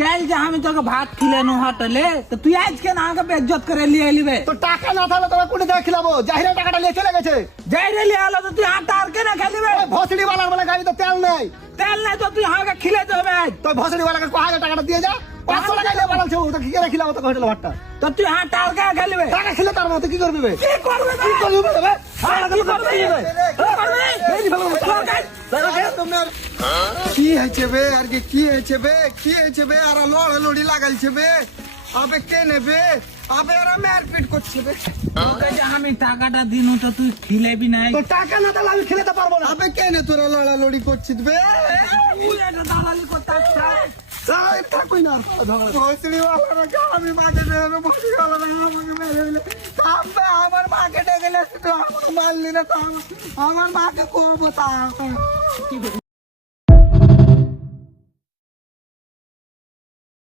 কাল যে আমি তোকে ভাত খিলানো হোটেলে তো তুই আজকে না আমাকে বেজ্জত করে নিয়ে এলিবে। তো টাকা না থাকলে তোরা কোনে দিয়ে খিলাবো? জাহিরা টাকাটা নিয়ে চলে গেছে। যাই রে লিয়ে আলো তো তুই আটা আর কেন খেলিবে? ভসড়ি वाला বলে গাড়িতে তেল নেই। তেল নাই তো তুই আমাকে খিলাতে হবে। তো ভসড়ি वाला কে 1000 টাকাটা দিয়ে যা। 500 টাকা দিয়ে বানালছে তো কি করে খিলাবো তো হোটেল ভাতটা? তো তুই আটা আর কেন খেলিবে? টাকা খিলে তার মতো কি করবি বে? কি করবে কি করবি বে? কি করবে? কি হয়েছে বে আর কি হয়েছে বে? কি হয়েছে বে? আর লড়ালড়ি লাগাইছে বে? আবে কে নেবে? আবে আর মারপিট করছে বে। তোকে যে আমি টাকাটা দিনু তো তুই খিলেবি নাই। তো টাকা না তাহলে আমি খিলাতে পারবো না। আবে কে নে তোরা লড়ালড়ি করছিস বে? তুই এটা দালালি করতে আসছিস। তাই থাকুই না। ভসড়ি वाला আমি মাকে মেরে ভসড়ি वाला আমাকে মেরে দিলে। আবে আমার মাকে ডেকে নিয়ে তুই আমাকে মারলি না তো আমার মাকে করবো তা